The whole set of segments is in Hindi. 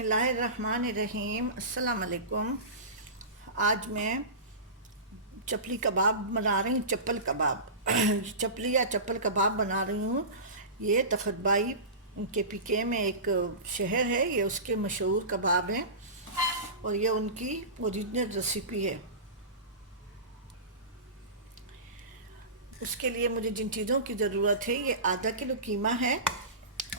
बिस्मिल्लाहिर्रहमानिर्रहीम। अस्सलाम वालेकुम। आज मैं चपली कबाब बना रही हूँ। चप्पल कबाब चपली या चप्पल कबाब बना रही हूँ। ये तखतबाई के पीके में एक शहर है, ये उसके मशहूर कबाब हैं और ये उनकी ओरिजिनल रेसिपी है। उसके लिए मुझे जिन चीज़ों की ज़रूरत है, ये आधा किलो कीमा है।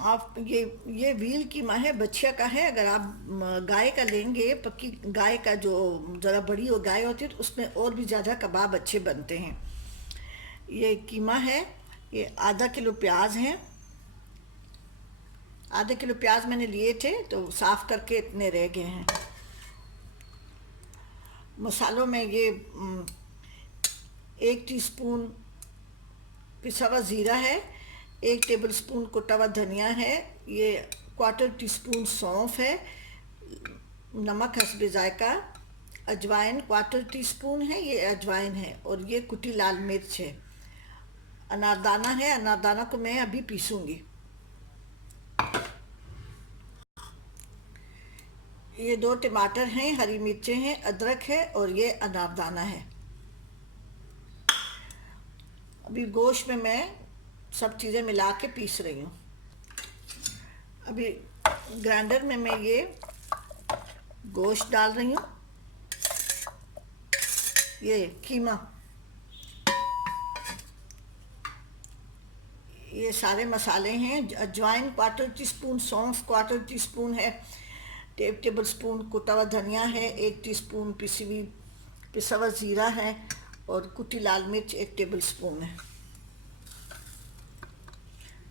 आप ये व्हील कीमा है, बछिया का है। अगर आप गाय का लेंगे, पक्की गाय का जो ज़रा बड़ी वो गाय होती है, तो उसमें और भी ज़्यादा कबाब अच्छे बनते हैं। ये कीमा है। ये आधा किलो प्याज है। आधा किलो प्याज मैंने लिए थे तो साफ़ करके इतने रह गए हैं। मसालों में ये 1 टीस्पून पिसा हुआ ज़ीरा है, 1 टेबल स्पून कुटा हुआ धनिया है, ये 1/4 टीस्पून सौंफ है, नमक हस्बे जायका, अजवाइन 1/4 टीस्पून है, ये अजवाइन है, और ये कुटी लाल मिर्च है। अनारदाना है, अनारदाना को मैं अभी पीसूँगी। ये 2 टमाटर हैं, हरी मिर्चें हैं, अदरक है और ये अनारदाना है। अभी गोश्त में मैं सब चीज़ें मिला के पीस रही हूँ। अभी ग्राइंडर में मैं ये गोश्त डाल रही हूँ, ये कीमा, ये सारे मसाले हैं। अजवाइन 1/4 टीस्पून, सौंफ 1/4 टीस्पून है, 1 टेबल स्पून कुटा हुआ धनिया है, 1 टीस्पून पिसा हुआ ज़ीरा है और कुटी लाल मिर्च 1 टेबल स्पून है।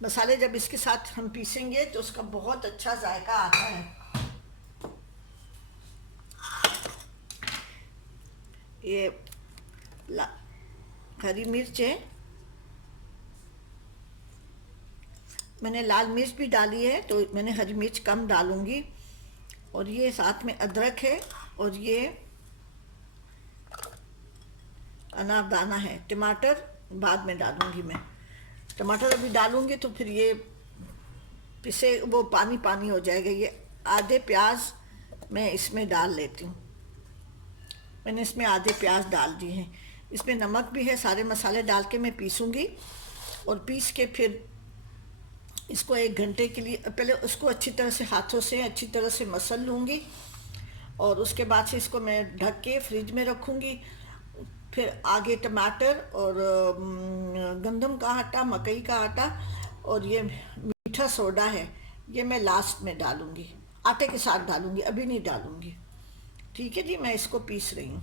मसाले जब इसके साथ हम पीसेंगे तो उसका बहुत अच्छा जायका आता है। ये हरी मिर्च है, मैंने लाल मिर्च भी डाली है तो मैंने हरी मिर्च कम डालूंगी। और ये साथ में अदरक है और ये अनारदाना है। टमाटर बाद में डालूंगी मैं। टमाटर अभी डालूंगी तो फिर ये पिसे वो पानी पानी हो जाएगा। ये आधे प्याज मैं इसमें डाल लेती हूँ। मैंने इसमें आधे प्याज डाल दिए हैं। इसमें नमक भी है। सारे मसाले डाल के मैं पीसूँगी और पीस के फिर इसको 1 घंटे के लिए पहले उसको अच्छी तरह से हाथों से अच्छी तरह से मसल लूँगी और उसके बाद से इसको मैं ढक के फ्रिज में रखूँगी। फिर आगे टमाटर और गंदम का आटा, मकई का आटा और ये मीठा सोडा है, ये मैं लास्ट में डालूँगी, आटे के साथ डालूँगी, अभी नहीं डालूँगी। ठीक है जी, मैं इसको पीस रही हूँ।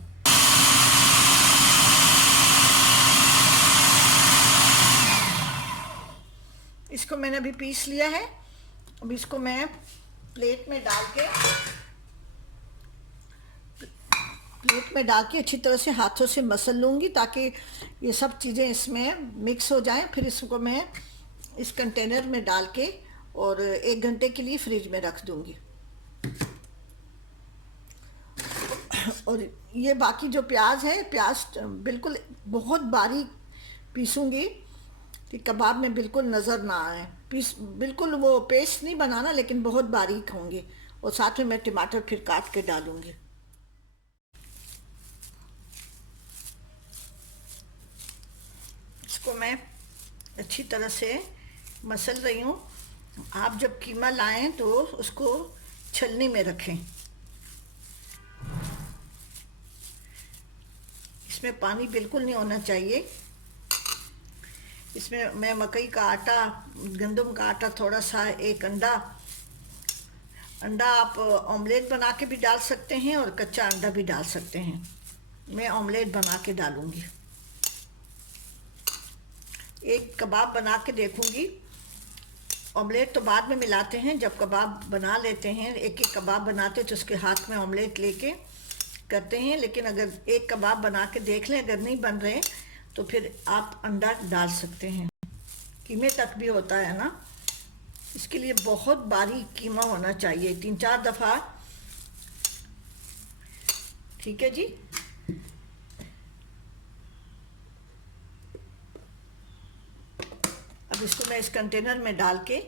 इसको मैंने अभी पीस लिया है। अब इसको मैं प्लेट में डाल के अच्छी तरह से हाथों से मसल लूँगी ताकि ये सब चीज़ें इसमें मिक्स हो जाएं। फिर इसको मैं इस कंटेनर में डाल के और 1 घंटे के लिए फ्रिज में रख दूँगी। और ये बाकी जो प्याज है, प्याज बिल्कुल बहुत बारीक पीसूँगी कि कबाब में बिल्कुल नज़र ना आए। बिल्कुल वो पेस्ट नहीं बनाना, लेकिन बहुत बारीक होंगे। और साथ में मैं टमाटर फिर काट के डालूँगी। इसको मैं अच्छी तरह से मसल रही हूँ। आप जब कीमा लाएं तो उसको छलनी में रखें। इसमें पानी बिल्कुल नहीं होना चाहिए। इसमें मैं मकई का आटा, गंदम का आटा थोड़ा सा, एक अंडा आप ऑमलेट बना के भी डाल सकते हैं और कच्चा अंडा भी डाल सकते हैं। मैं ऑमलेट बना के डालूँगी। एक कबाब बना के देखूँगी। ऑमलेट तो बाद में मिलाते हैं, जब कबाब बना लेते हैं, एक एक कबाब बनाते हैं तो उसके हाथ में ऑमलेट लेके करते हैं। लेकिन अगर एक कबाब बना के देख लें, अगर नहीं बन रहे तो फिर आप अंडा डाल सकते हैं। कीमे तक भी होता है ना। इसके लिए बहुत बारीक कीमा होना चाहिए, 3-4 दफ़ा। ठीक है जी। अब इसको मैं इस कंटेनर में डाल के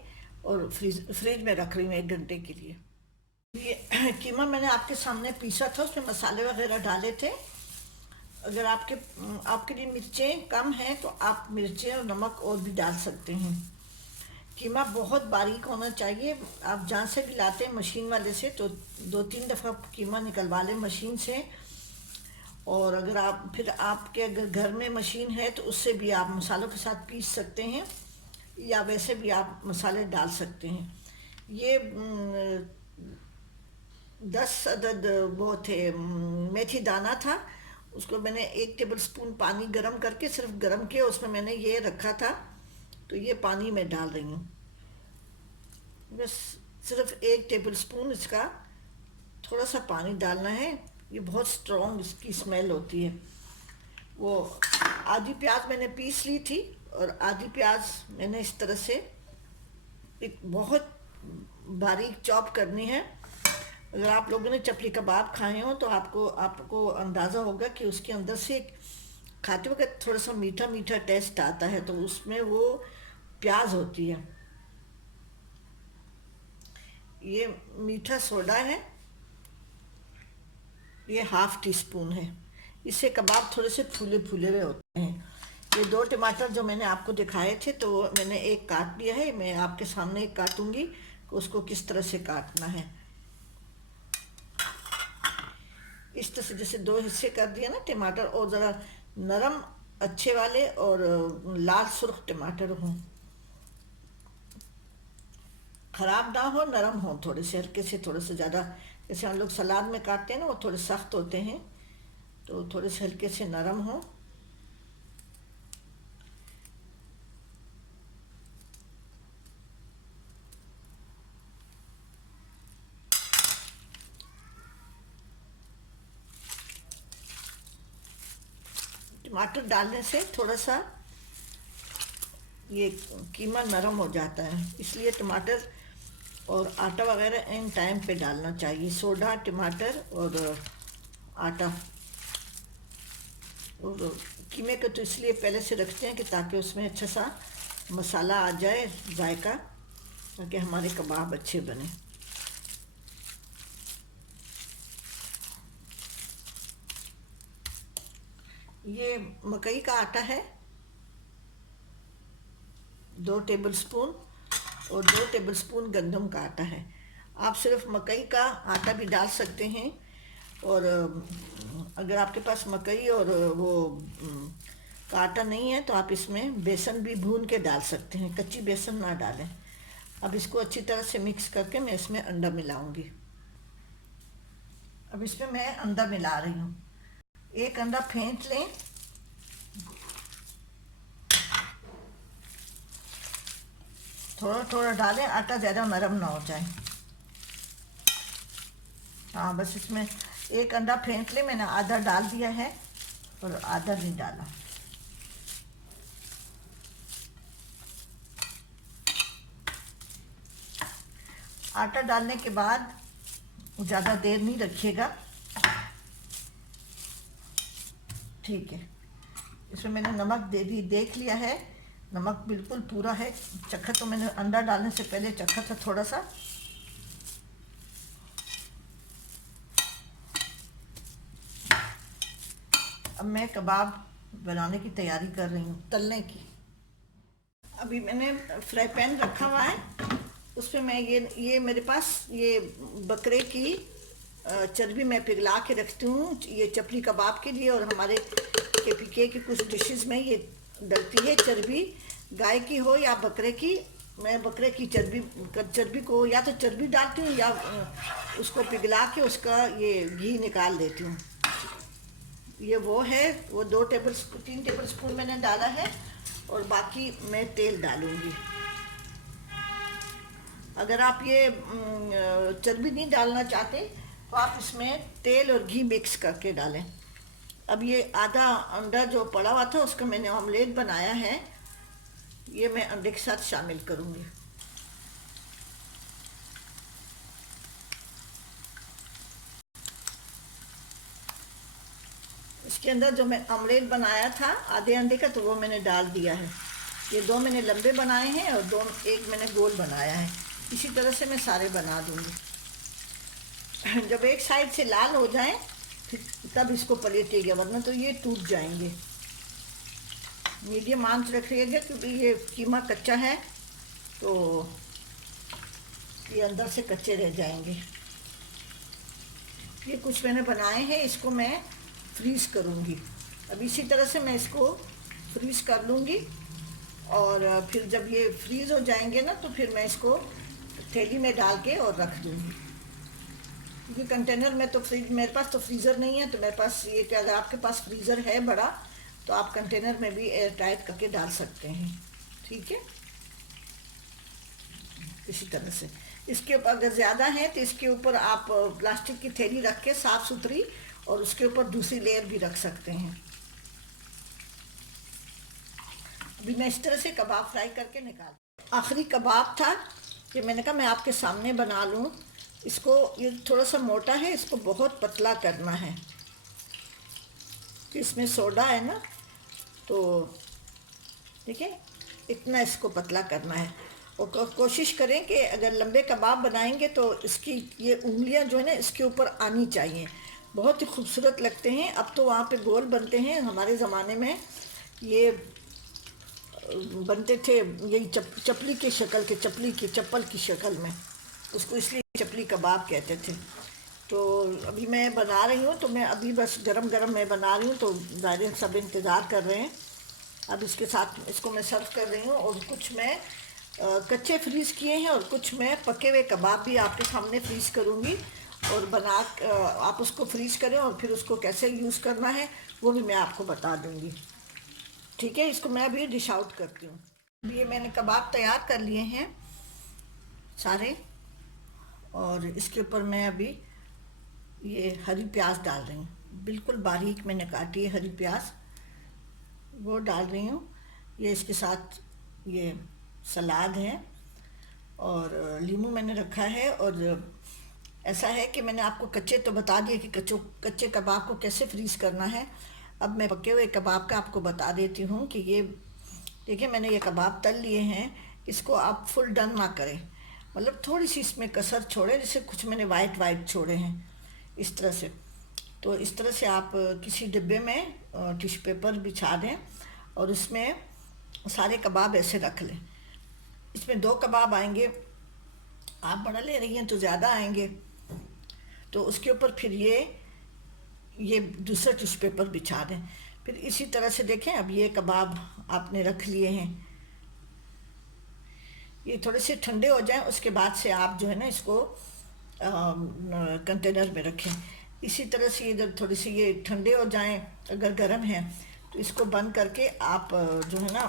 और फ्रिज में रख रही हूँ 1 घंटे के लिए। ये कीमा मैंने आपके सामने पीसा था, उसमें मसाले वगैरह डाले थे। अगर आपके लिए मिर्चें कम हैं तो आप मिर्चें और नमक और भी डाल सकते हैं। कीमा बहुत बारीक होना चाहिए। आप जहाँ से भी लाते हैं मशीन वाले से तो 2-3 दफ़ा कीमा निकलवा लें मशीन से। और अगर आपके अगर घर में मशीन है तो उससे भी आप मसालों के साथ पीस सकते हैं, या वैसे भी आप मसाले डाल सकते हैं। ये 10 अदद वो थे मेथी दाना था। उसको मैंने 1 टेबल स्पून पानी गरम करके, सिर्फ गरम किया, उसमें मैंने ये रखा था। तो ये पानी मैं डाल रही हूँ, बस सिर्फ 1 टेबल स्पून इसका थोड़ा सा पानी डालना है। ये बहुत स्ट्रॉन्ग इसकी स्मेल होती है। वो आधी प्याज मैंने पीस ली थी और आधी प्याज मैंने इस तरह से एक बहुत बारीक चॉप करनी है। अगर आप लोगों ने चपली कबाब खाए हो तो आपको अंदाज़ा होगा कि उसके अंदर से खाते वक्त थोड़ा सा मीठा मीठा टेस्ट आता है, तो उसमें वो प्याज होती है। ये मीठा सोडा है, ये 1/2 टीस्पून है। इससे कबाब थोड़े से फूले फूले हुए होते हैं। ये 2 टमाटर जो मैंने आपको दिखाए थे, तो मैंने एक काट लिया है। मैं आपके सामने एक काटूंगी कि उसको किस तरह से काटना है। इस तरह से जैसे 2 हिस्से कर दिया ना टमाटर, और ज़रा नरम अच्छे वाले और लाल सुर्ख टमाटर हों, ख़राब ना हो, नरम हो, थोड़े से हल्के से, थोड़े से ज़्यादा। जैसे हम लोग सलाद में काटते हैं ना, वो थोड़े सख्त होते हैं, तो थोड़े से हल्के से नरम हो। टमाटर डालने से थोड़ा सा ये कीमा नरम हो जाता है, इसलिए टमाटर और आटा वगैरह इन टाइम पे डालना चाहिए। सोडा, टमाटर और आटा और कीमे को तो इसलिए पहले से रखते हैं कि ताकि उसमें अच्छा सा मसाला आ जाए, जायका, ताकि हमारे कबाब अच्छे बने। ये मकई का आटा है 2 टेबलस्पून, और 2 टेबलस्पून गंदम का आटा है। आप सिर्फ मकई का आटा भी डाल सकते हैं, और अगर आपके पास मकई और वो का आटा नहीं है तो आप इसमें बेसन भी भून के डाल सकते हैं, कच्ची बेसन ना डालें। अब इसको अच्छी तरह से मिक्स करके मैं इसमें अंडा मिलाऊंगी। अब इसमें मैं अंडा मिला रही हूँ। एक अंडा फेंट लें, थोड़ा थोड़ा डालें, आटा ज़्यादा नरम ना हो जाए। हाँ, बस इसमें एक अंडा फेंट ले, मैंने आधा डाल दिया है और आधा नहीं डाला। आटा डालने के बाद ज़्यादा देर नहीं रखिएगा, ठीक है। इसमें मैंने नमक देख लिया है, नमक बिल्कुल पूरा है। चखा तो मैंने अंडा डालने से पहले चखा था थोड़ा सा। अब मैं कबाब बनाने की तैयारी कर रही हूँ, तलने की। अभी मैंने फ्राई पैन रखा हुआ है, उसमें मैं ये मेरे पास ये बकरे की चर्बी मैं पिघला के रखती हूँ, ये चपली कबाब के लिए। और हमारे KPK की कुछ डिशेस में ये डलती है चर्बी, गाय की हो या बकरे की। मैं बकरे की चर्बी को या तो चर्बी डालती हूँ या उसको पिघला के उसका ये घी निकाल देती हूँ। ये वो है, वो 3 टेबल स्पून मैंने डाला है, और बाकी मैं तेल डालूँगी। अगर आप ये चर्बी नहीं डालना चाहते तो आप इसमें तेल और घी मिक्स करके डालें। अब ये आधा अंडा जो पड़ा हुआ था उसका मैंने ऑमलेट बनाया है, ये मैं अंडे के साथ शामिल करूँगी। इसके अंदर जो मैं ऑमलेट बनाया था आधे अंडे का, तो वो मैंने डाल दिया है। ये 2 मैंने लंबे बनाए हैं और एक मैंने गोल बनाया है। इसी तरह से मैं सारे बना दूँगी। जब एक साइड से लाल हो जाए फिर तब इसको पलटिएगा, वरना तो ये टूट जाएंगे। मीडियम आंच रखिएगा क्योंकि ये कीमा कच्चा है तो ये अंदर से कच्चे रह जाएंगे। ये कुछ मैंने बनाए हैं, इसको मैं फ्रीज़ करूँगी। अब इसी तरह से मैं इसको फ्रीज़ कर लूँगी और फिर जब ये फ्रीज़ हो जाएंगे ना तो फिर मैं इसको थैली में डाल के और रख दूँगी। क्योंकि कंटेनर में तो मेरे पास तो फ्रीज़र नहीं है, तो मेरे पास ये कि अगर आपके पास फ्रीज़र है बड़ा तो आप कंटेनर में भी एयर टाइट करके डाल सकते हैं। ठीक है, इसी तरह से इसके ऊपर अगर ज़्यादा है तो इसके ऊपर आप प्लास्टिक की थैली रख के साफ़ सुथरी, और उसके ऊपर दूसरी लेयर भी रख सकते हैं। अभी मैं इस तरह से कबाब फ्राई करके निकाल। आखिरी कबाब था कि मैंने कहा मैं आपके सामने बना लूँ। इसको ये थोड़ा सा मोटा है, इसको बहुत पतला करना है। तो इसमें सोडा है ना, तो देखिए इतना इसको पतला करना है। और कोशिश करें कि अगर लंबे कबाब बनाएंगे तो इसकी ये उंगलियां जो है ना इसके ऊपर आनी चाहिए, बहुत ही खूबसूरत लगते हैं। अब तो वहाँ पे गोल बनते हैं, हमारे ज़माने में ये बनते थे यही चपली की शक्ल के, चप्पल की शक्ल में, उसको इसलिए चपली कबाब कहते थे। तो अभी मैं बना रही हूँ, तो मैं अभी बस गरम गरम मैं बना रही हूँ, तो ज़ाहिर सब इंतज़ार कर रहे हैं। अब इसके साथ इसको मैं सर्व कर रही हूँ, और कुछ मैं कच्चे फ्रीज़ किए हैं और कुछ मैं पके हुए कबाब भी आपके सामने फ्रीज़ करूँगी, और बना आप उसको फ्रीज़ करें और फिर उसको कैसे यूज़ करना है वो भी मैं आपको बता दूँगी। ठीक है, इसको मैं अभी डिश आउट करती हूँ। ये मैंने कबाब तैयार कर लिए हैं सारे, और इसके ऊपर मैं अभी ये हरी प्याज डाल रही हूँ, बिल्कुल बारीक मैंने काटी है हरी प्याज, वो डाल रही हूँ। ये इसके साथ ये सलाद है और नींबू मैंने रखा है। और ऐसा है कि मैंने आपको कच्चे तो बता दिए कि कच्चे कबाब को कैसे फ्रीज़ करना है। अब मैं पके हुए कबाब का आपको बता देती हूँ कि ये देखिए मैंने ये कबाब तल लिए हैं। इसको आप फुल डन ना करें, मतलब थोड़ी सी इसमें कसर छोड़ें, जैसे कुछ मैंने वाइट छोड़े हैं इस तरह से। तो इस तरह से आप किसी डिब्बे में टिश्यू पेपर बिछा दें और उसमें सारे कबाब ऐसे रख लें। इसमें 2 कबाब आएंगे, आप बड़ा ले रही हैं तो ज़्यादा आएंगे, तो उसके ऊपर फिर ये दूसरा टिश्यू पेपर बिछा दें। फिर इसी तरह से देखें, अब ये कबाब आपने रख लिए हैं, ये थोड़े से ठंडे हो जाएं, उसके बाद से आप जो है ना इसको कंटेनर में रखें। इसी तरह से ये जब थोड़ी सी ये ठंडे हो जाएं, अगर गर्म है तो इसको बंद करके आप जो है ना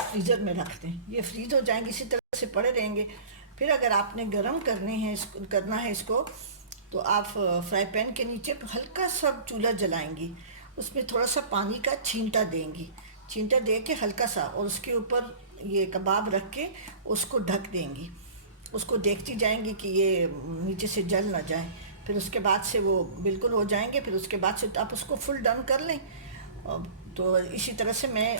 फ्रीज़र में रख दें। ये फ्रीज़ हो जाएंगे, इसी तरह से पड़े रहेंगे। फिर अगर आपने गर्म करना है इसको, तो आप फ्राई पैन के नीचे हल्का सा चूल्हा जलाएंगी, उसमें थोड़ा सा पानी का छींटा देंगी, छींटा दे के हल्का सा, और उसके ऊपर ये कबाब रख के उसको ढक देंगी। उसको देखती जाएंगी कि ये नीचे से जल ना जाए। फिर उसके बाद से वो बिल्कुल हो जाएंगे, फिर उसके बाद से आप उसको फुल डन कर लें। तो इसी तरह से मैं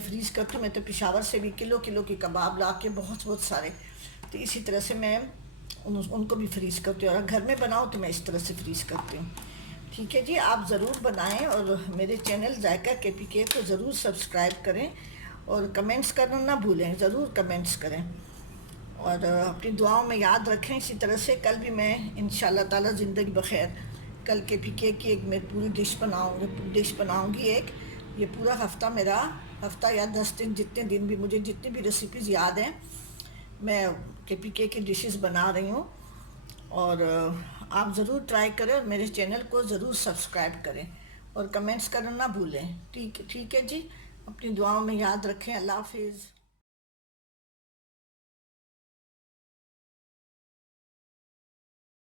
फ्रीज़ करती हूँ। मैं तो पेशावर से भी किलो के कबाब ला के बहुत सारे, तो इसी तरह से मैं उनको भी फ्रीज़ करती हूँ। और घर में बनाओ तो मैं इस तरह से फ्रीज़ करती हूँ। ठीक है जी, आप ज़रूर बनाएं और मेरे चैनल जायका KPK को ज़रूर सब्सक्राइब करें, और कमेंट्स करना ना भूलें, ज़रूर कमेंट्स करें, और अपनी दुआओं में याद रखें। इसी तरह से कल भी मैं इंशाल्लाह ताला ज़िंदगी बखैर कल KPK की एक मैं पूरी डिश बनाऊँगी एक। ये पूरा हफ़्ता या 10 दिन, जितने दिन भी मुझे जितनी भी रेसिपीज़ याद हैं मैं KPK की डिशेस बना रही हूँ। और आप ज़रूर ट्राई करें और मेरे चैनल को ज़रूर सब्सक्राइब करें और कमेंट्स करना ना भूलें। ठीक है जी, अपनी दुआओं में याद रखें। अल्लाह हाफिज़।